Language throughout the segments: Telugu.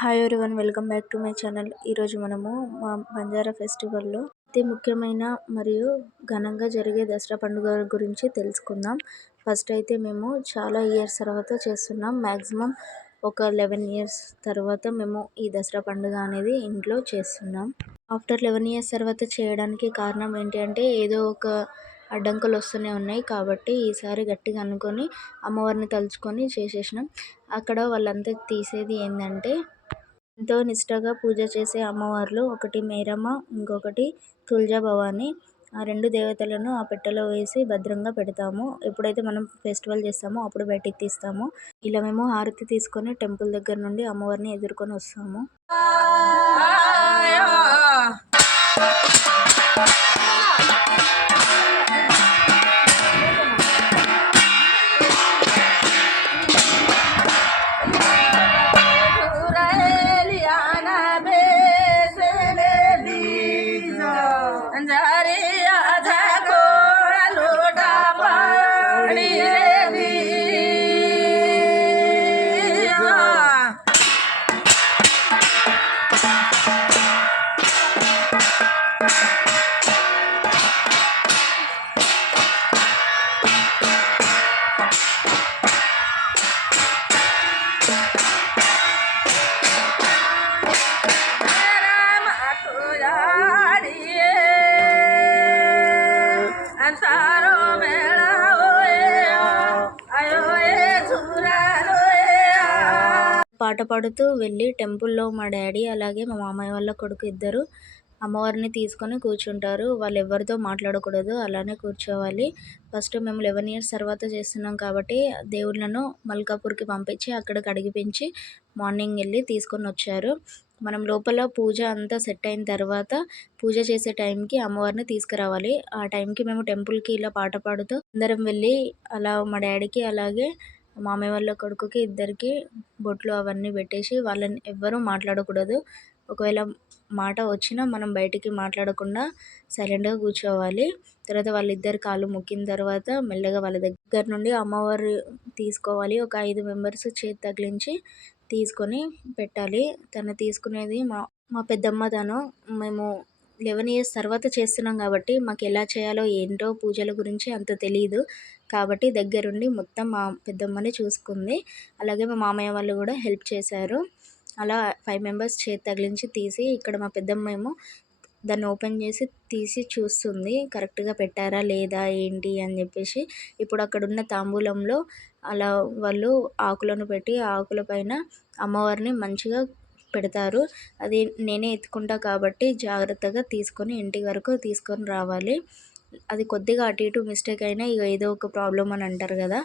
Hi everyone, welcome back to my channel. ఈరోజు మనము మా బంజారా ఫెస్టివల్లో అతి ముఖ్యమైన మరియు ఘనంగా జరిగే దసరా పండుగ గురించి తెలుసుకుందాం. ఫస్ట్ అయితే మేము చాలా ఇయర్స్ తర్వాత చేస్తున్నాం. మ్యాక్సిమం ఒక 11 ఇయర్స్ తర్వాత మేము ఈ దసరా పండుగ అనేది ఇంట్లో చేస్తున్నాం. ఆఫ్టర్ 11 ఇయర్స్ తర్వాత చేయడానికి కారణం ఏంటి అంటే, ఏదో ఒక అడ్డంకులు వస్తూనే ఉన్నాయి కాబట్టి ఈసారి గట్టిగా అనుకొని అమ్మవారిని తలుచుకొని చేసేసినాం. అక్కడ వాళ్ళంతా తీసేది ఏంటంటే, ఎంతో నిష్టగా పూజ చేసే అమ్మవార్లు, ఒకటి మేరమ్మ, ఇంకొకటి తుల్జా భవాని. ఆ రెండు దేవతలను ఆ పెట్టెలో వేసి భద్రంగా పెడతాము. ఎప్పుడైతే మనం ఫెస్టివల్ చేస్తామో అప్పుడు బయటికి తీస్తాము. ఇలా మేము హారతి తీసుకొని టెంపుల్ దగ్గర నుండి అమ్మవారిని ఎదుర్కొని వస్తాము. పాట పాడుతూ వెళ్ళి టెంపుల్లో మా డాడీ అలాగే మా మామయ్య వాళ్ళ కొడుకు ఇద్దరు అమ్మవారిని తీసుకొని కూర్చుంటారు. వాళ్ళు ఎవరితో మాట్లాడకూడదు, అలానే కూర్చోవాలి. ఫస్ట్ మేము 11 ఇయర్స్ తర్వాత చేస్తున్నాం కాబట్టి దేవుళ్ళను మల్కాపూర్కి పంపించి అక్కడికి అడిగిపించి మార్నింగ్ వెళ్ళి తీసుకొని వచ్చారు. మనం లోపల పూజ అంతా సెట్ అయిన తర్వాత పూజ చేసే టైంకి అమ్మవారిని తీసుకురావాలి. ఆ టైంకి మేము టెంపుల్కి ఇలా పాట పాడుతూ అందరం వెళ్ళి అలా మా డాడీకి అలాగే మామయ్య వాళ్ళ కొడుకుకి ఇద్దరికి బొట్లు అవన్నీ పెట్టేసి వాళ్ళని ఎవ్వరూ మాట్లాడకూడదు. ఒకవేళ మాట వచ్చినా మనం బయటికి మాట్లాడకుండా సైలెంట్గా కూర్చోవాలి. తర్వాత వాళ్ళిద్దరు కాళ్ళు మొక్కిన తర్వాత మెల్లగా వాళ్ళ దగ్గర నుండి అమ్మవారు తీసుకోవాలి. ఒక 5 మెంబర్స్ చేతి తగిలించి తీసుకొని పెట్టాలి. తను తీసుకునేది మా పెద్దమ్మ. తను మేము 11 ఇయర్స్ తర్వాత చేస్తున్నాం కాబట్టి మాకు ఎలా చేయాలో ఏంటో పూజల గురించి అంత తెలియదు కాబట్టి దగ్గరుండి మొత్తం మా పెద్దమ్మని చూసుకుంది. అలాగే మా మామయ్య వాళ్ళు కూడా హెల్ప్ చేశారు. అలా 5 మెంబర్స్ చేతి తగిలించి తీసి ఇక్కడ మా పెద్దమ్మ ఏమో దాన్ని ఓపెన్ చేసి తీసి చూస్తుంది కరెక్ట్గా పెట్టారా లేదా ఏంటి అని చెప్పేసి. ఇప్పుడు అక్కడ ఉన్న తాంబూలంలో అలా వాళ్ళు ఆకులను పెట్టి ఆకుల పైన అమ్మవారిని మంచిగా పెడతారు. అది నేనే ఎత్తుకుంటా కాబట్టి జాగ్రత్తగా తీసుకొని ఇంటి వరకు తీసుకొని రావాలి. అది కొద్దిగా అటు ఇటు మిస్టేక్ అయినా ఇక ఏదో ఒక ప్రాబ్లం అని అంటారు కదా,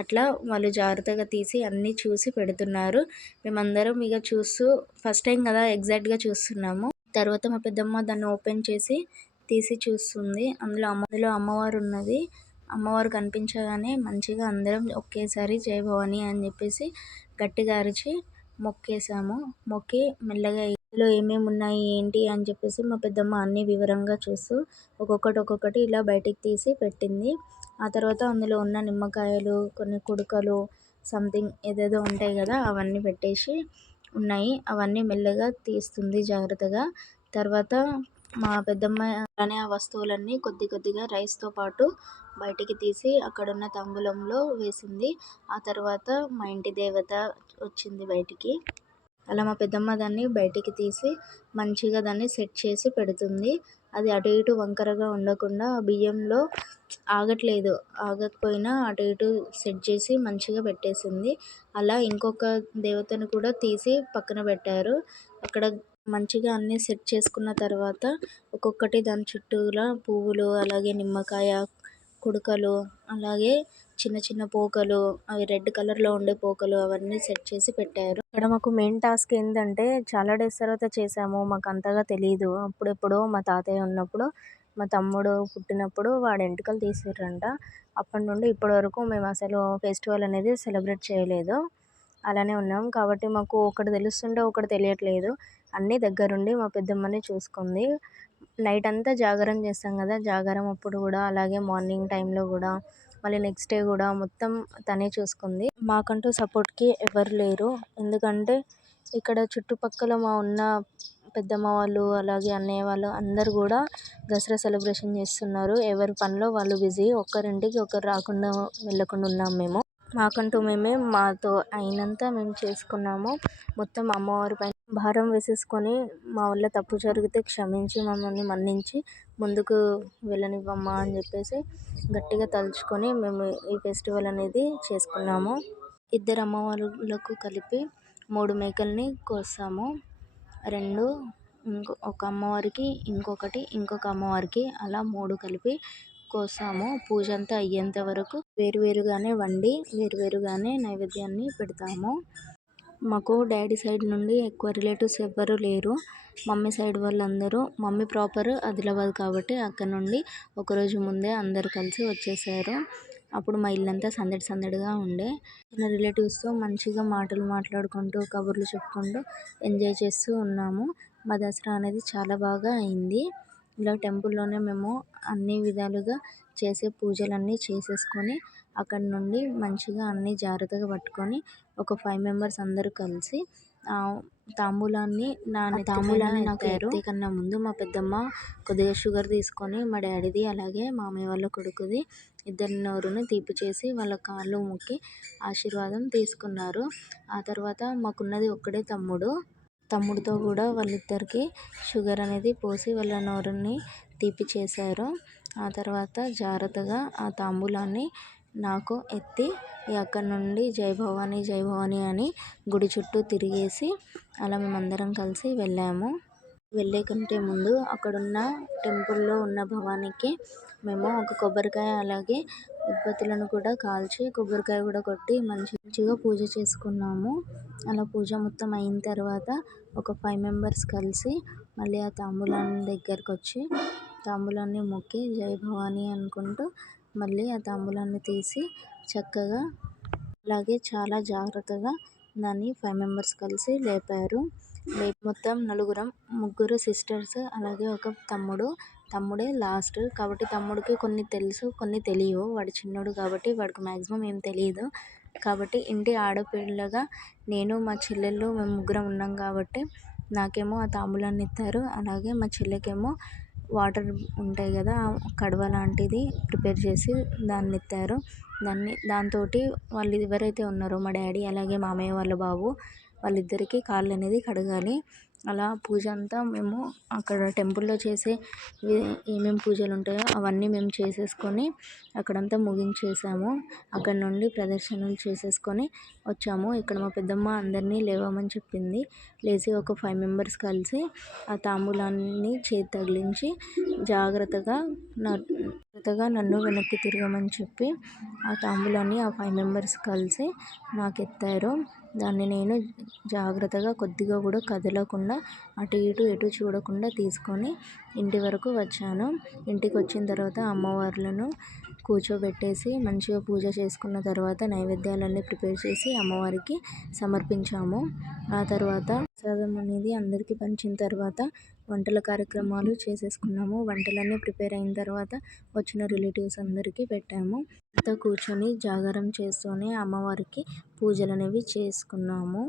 అట్లా వాళ్ళు జాగ్రత్తగా తీసి అన్నీ చూసి పెడుతున్నారు. మేమందరం ఇక చూస్తూ ఫస్ట్ టైం కదా ఎగ్జాక్ట్గా చూస్తున్నాము. తర్వాత మా పెద్దమ్మ దాన్ని ఓపెన్ చేసి తీసి చూస్తుంది. అందులో అమ్మవారు ఉన్నది. అమ్మవారు కనిపించగానే మంచిగా అందరం ఒకేసారి జై భవాని అని చెప్పేసి గట్టిగా అరిచి మొక్కేసాము. మొక్కి మెల్లగా ఇందులో ఏమేమి ఉన్నాయి ఏంటి అని చెప్పేసి మా పెద్దమ్మ అన్ని వివరంగా చూస్తూ ఒక్కొక్కటి ఇలా బయటికి తీసి పెట్టింది. ఆ తర్వాత అందులో ఉన్న నిమ్మకాయలు, కొన్ని కుడుకలు, సంథింగ్ ఏదేదో ఉంటాయి కదా, అవన్నీ పెట్టేసి ఉన్నాయి. అవన్నీ మెల్లగా తీస్తుంది జాగ్రత్తగా. తర్వాత మా పెద్దమ్మ అలానే ఆ వస్తువులన్నీ కొద్దిగా రైస్తో పాటు బయటికి తీసి అక్కడున్న తాంబూలంలో వేసింది. ఆ తర్వాత మా ఇంటి దేవత వచ్చింది బయటికి. అలా మా పెద్దమ్మ దాన్ని బయటికి తీసి మంచిగా దాన్ని సెట్ చేసి పెడుతుంది. అది అటు ఇటు వంకరగా ఉండకుండా బియ్యంలో ఆగకపోయినా అటు ఇటు సెట్ చేసి మంచిగా పెట్టేసింది. అలా ఇంకొక దేవతను కూడా తీసి పక్కన పెట్టారు. అక్కడ మంచిగా అన్నీ సెట్ చేసుకున్న తర్వాత ఒక్కొక్కటి దాని చుట్టూరా పువ్వులు, అలాగే నిమ్మకాయ, కుడుకలు, అలాగే చిన్న పోకలు, అవి రెడ్ కలర్లో ఉండే పోకలు అవన్నీ సెట్ చేసి పెట్టారు. ఇక్కడ మాకు మెయిన్ టాస్క్ ఏంటంటే, చాలా డేస్ తర్వాత చేసాము, మాకు అంతగా తెలియదు. అప్పుడెప్పుడో మా తాతయ్య ఉన్నప్పుడు, మా తమ్ముడు పుట్టినప్పుడు వాడి ఎంటుకలు తీసిర్రంట. అప్పటి నుండి ఇప్పటి వరకు మేము అసలు ఫెస్టివల్ అనేది సెలబ్రేట్ చేయలేదు. అలానే ఉన్నాం కాబట్టి మాకు ఒకటి తెలుస్తుంటే ఒకటి తెలియట్లేదు. అన్నీ దగ్గరుండి మా పెద్దమ్మని చూసుకుంది. నైట్ అంతా జాగారం చేస్తాం కదా, జాగారం అప్పుడు కూడా అలాగే మార్నింగ్ టైంలో కూడా మళ్ళీ నెక్స్ట్ డే కూడా మొత్తం తనే చూసుకుంది. మాకంటూ సపోర్ట్కి ఎవరు లేరు. ఎందుకంటే ఇక్కడ చుట్టుపక్కల ఉన్న పెద్దమ్మ వాళ్ళు అలాగే అన్నయ్య వాళ్ళు అందరూ కూడా దసరా సెలబ్రేషన్ చేస్తున్నారు. ఎవరి పనిలో వాళ్ళు బిజీ. ఒకరింటికి ఒకరు రాకుండా వెళ్ళకుండా ఉన్నాం మేము. మాకంటూ మాతో అయినంత మేము చేసుకున్నాము. మొత్తం అమ్మవారి పైన భారం వేసేసుకొని మా వల్ల తప్పు జరిగితే క్షమించి మమ్మల్ని మన్నించి ముందుకు వెళ్ళనివ్వమ్మా అని చెప్పేసి గట్టిగా తలుచుకొని మేము ఈ ఫెస్టివల్ అనేది చేసుకున్నాము. ఇద్దరు అమ్మవార్లకు కలిపి 3 మేకల్ని కోసాము. 2 ఒక అమ్మవారికి, ఇంకొక అమ్మవారికి అలా 3 కలిపి కోసాము. పూజ అంతా అయ్యేంత వరకు వేరువేరుగానే వండి వేరువేరుగానే నైవేద్యాన్ని పెడతాము. మాకు డాడీ సైడ్ నుండి ఎక్కువ రిలేటివ్స్ ఎవ్వరూ లేరు. మమ్మీ సైడ్ వాళ్ళందరూ, మమ్మీ ప్రాపర్ ఆదిలాబాద్ కాబట్టి అక్కడ నుండి ఒకరోజు ముందే అందరు కలిసి వచ్చేసారు. అప్పుడు మా ఇల్లంతా సందడి సందడిగా ఉండే. నా రిలేటివ్స్తో మంచిగా మాటలు మాట్లాడుకుంటూ కబుర్లు చెప్పుకుంటూ ఎంజాయ్ చేస్తూ ఉన్నాము. మా దసరా అనేది చాలా బాగా అయింది. ఇలా టెంపుల్లోనే మేము అన్ని విధాలుగా చేసే పూజలన్నీ చేసేసుకొని అక్కడి నుండి మంచిగా అన్నీ జాగ్రత్తగా పట్టుకొని ఒక 5 మెంబర్స్ అందరూ కలిసి తాంబూలాన్ని నాకు ఎత్తే కన్నా ముందు మా పెద్దమ్మ కొద్దిగా షుగర్ తీసుకొని మా డాడీది అలాగే మామయ్య వాళ్ళ కొడుకుది ఇద్దరి నోరుని తీపి చేసి వాళ్ళ కాళ్ళు మొక్కి ఆశీర్వాదం తీసుకున్నారు. ఆ తర్వాత మాకున్నది ఒక్కడే తమ్ముడితో కూడా వాళ్ళిద్దరికి షుగర్ అనేది పోసి వాళ్ళ నోరుని తీపి చేశారు. ఆ తర్వాత జాగ్రత్తగా ఆ తాంబూలాన్ని నాకు ఎత్తి అక్కడి నుండి జై భవానీ జై భవానీ అని గుడి చుట్టూ తిరిగేసి అలా మేమందరం కలిసి వెళ్ళాము. వెళ్ళే కంటే ముందు అక్కడున్న టెంపుల్లో ఉన్న భవానీకి మేము ఒక కొబ్బరికాయ అలాగే ఉత్పత్తులను కూడా కాల్చి కొబ్బరికాయ కూడా కొట్టి మంచిగా పూజ చేసుకున్నాము. అలా పూజ మొత్తం అయిన తర్వాత ఒక 5 మెంబర్స్ కలిసి మళ్ళీ ఆ తాంబూలాన్ని దగ్గరకు వచ్చి తాంబూలాన్ని మొక్కి జై భవానీ అనుకుంటూ మళ్ళీ ఆ తాంబూలాన్ని తీసి చక్కగా అలాగే చాలా జాగ్రత్తగా దాన్ని 5 మెంబర్స్ కలిసి లేపారు. మొత్తం నలుగురం, 3 సిస్టర్స్ అలాగే ఒక తమ్ముడే లాస్ట్ కాబట్టి తమ్ముడికి కొన్ని తెలుసు కొన్ని తెలియవు. వాడు చిన్నోడు కాబట్టి వాడికి మ్యాక్సిమం ఏం తెలియదు. కాబట్టి ఇంటి ఆడపిల్లగా నేను మా చెల్లెళ్ళు మేము ముగ్గురం ఉన్నాం కాబట్టి నాకేమో ఆ తాంబూలాన్ని ఇస్తారు. అలాగే మా చెల్లెకేమో వాటర్ ఉంటాయి కదా కడవ లాంటిది ప్రిపేర్ చేసి దాన్ని ఇస్తారు. దాంతో వాళ్ళు ఎవరైతే ఉన్నారో మా డాడీ అలాగే మామయ్య వాళ్ళ బాబు వాళ్ళిద్దరికీ కాళ్ళు అనేది కడగాలి. అలా పూజ అంతా మేము అక్కడ టెంపుల్లో చేసే ఏమేమి పూజలు ఉంటాయో అవన్నీ మేము చేసేసుకొని అక్కడంతా ముగించేసాము. అక్కడ నుండి ప్రదర్శనలు చేసేసుకొని వచ్చాము. ఇక్కడ మా పెద్దమ్మ అందరినీ లేవమని చెప్పింది. లేచి ఒక 5 మెంబర్స్ కలిసి ఆ తాంబూలాన్ని చేతి తగిలించి జాగ్రత్తగా నన్ను వెనక్కి తిరగమని చెప్పి ఆ తాంబూలాన్ని ఆ 5 మెంబర్స్ కలిసి నాకు ఎత్తారు. దాన్ని నేను జాగ్రత్తగా కొద్దిగా కూడా కదలకుండా అటు ఇటు ఎటు చూడకుండా తీసుకొని ఇంటి వరకు వచ్చాను. ఇంటికి వచ్చిన తర్వాత అమ్మవార్లను కూర్చోబెట్టేసి మంచిగా పూజ చేసుకున్న తర్వాత నైవేద్యాలన్నీ ప్రిపేర్ చేసి అమ్మవారికి సమర్పించాము. ఆ తర్వాత ప్రసాదం అనేది అందరికీ పంచిన తర్వాత వంటల కార్యక్రమాలు చేసేసుకున్నాము. వంటలన్నీ ప్రిపేర్ అయిన తర్వాత వచ్చిన రిలేటివ్స్ అందరికీ పెట్టాము. అంతా కూర్చొని జాగారం చేస్తూనే అమ్మవారికి పూజలు అనేవి చేసుకున్నాము.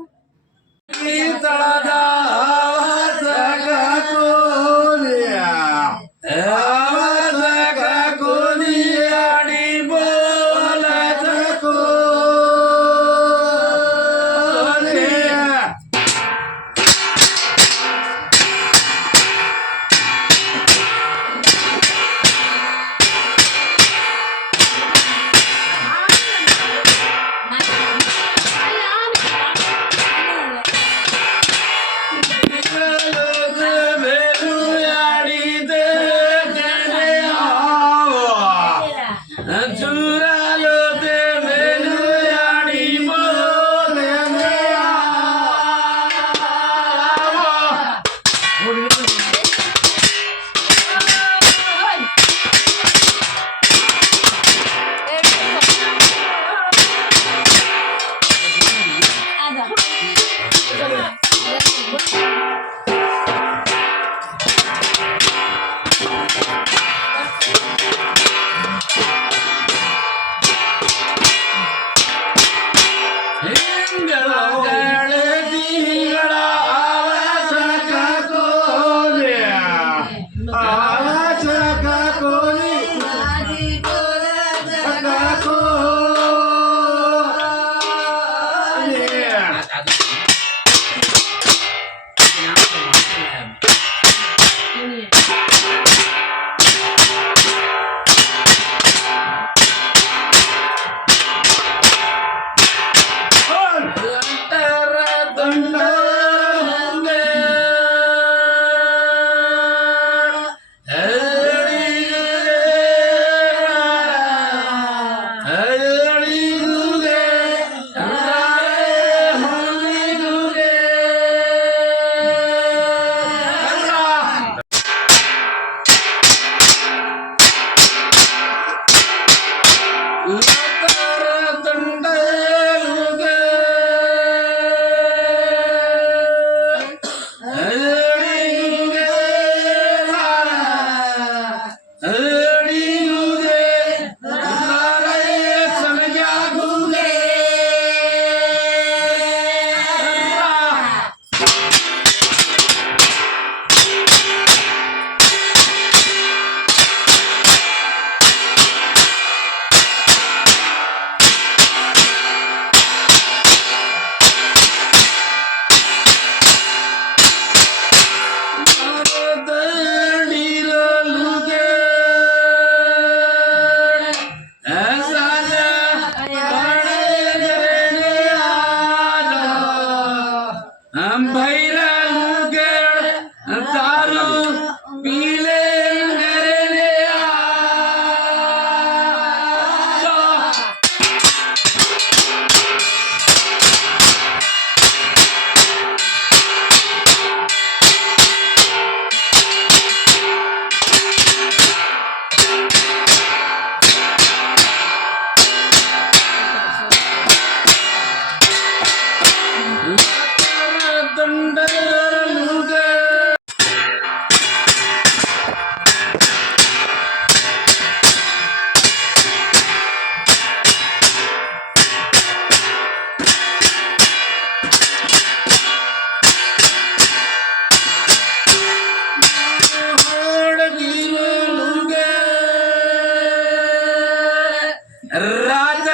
रात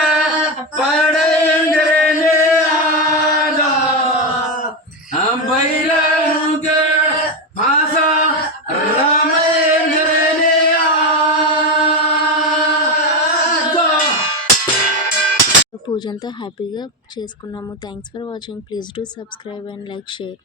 पड़ेंगे आदा हम बैलों के भाषा रामेंगे आदा పూజ అంతా హ్యాపీగా చేసుకున్నాము. Thanks for watching. Please do subscribe and like share.